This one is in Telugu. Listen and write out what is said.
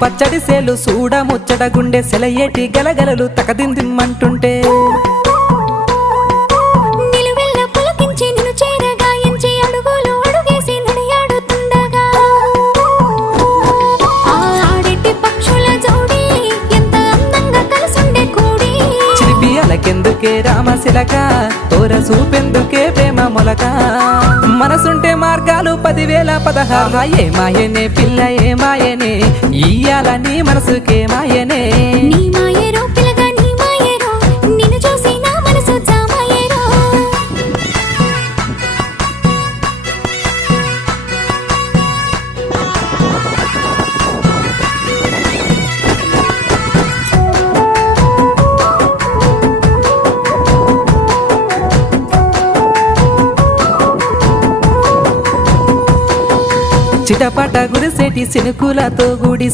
పచ్చడి సేలు సూడ ముచ్చట గుండె సెలయేటి గలగలలు తకదిందిమ్మంటుంటే నిలువెల్ల పులకించి నిన్ను చేరగాయించి అడుగులు అడుగేసి నడియాడుతుండగా ఆడెట్టి పక్షుల జోడి ఎంత అందంగా కలుసుండే కూడి చిలిపి అలకెందుకే రామశిలక తోర చూపెందుకే ప్రేమ మొలక మనసుంటే మార్గాలు 10,016 ఏ మాయనే పిల్ల ఏ మాయనే ఇయ్యాల నీ మనసుకే మాయనే నీ మాయేరో పిల్లగా నీ మాయేరో నిన్ను చూసి నా మనసు జామాయేరో చిటపట గురిసేటి సినుకులతో గుడి